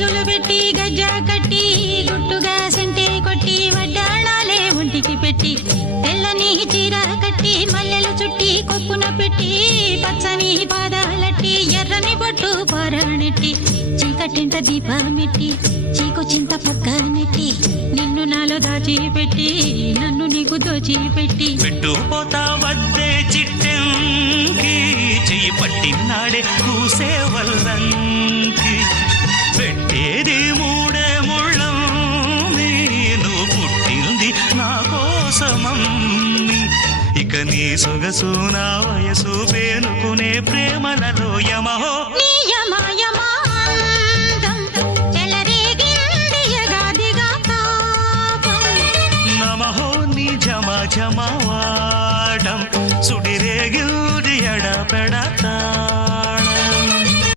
గాజులు పెట్టి గజ్జా కట్టి గుట్టుగా సెంటే కొట్టి వడ్డాణాలే ఒంటికి పెట్టి తెల్లని చీర కట్టి మల్లెలు చుట్టి కొప్పున పెట్టి పచ్చని పాదాలట్టి ఎర్రని బొట్టు పారాణెట్టి చీకటింట దీపమెట్టి చీకు చింత పక్క నెట్టి నిన్ను నాలో దాచిపెట్టి నన్ను నీకు దోచిపెట్టి పెట్టుపోతా వద్దే చిట్టెంకి చెయ్యి పట్టినాడే కూసే వల్లంకి పెట్టేది మూడే ముళ్ళం నువ్వు పుట్టింది నా కోసమమ్మి ఇక నీ సొగసు నా వయసు పేనుకునే ప్రేమలలో యమహో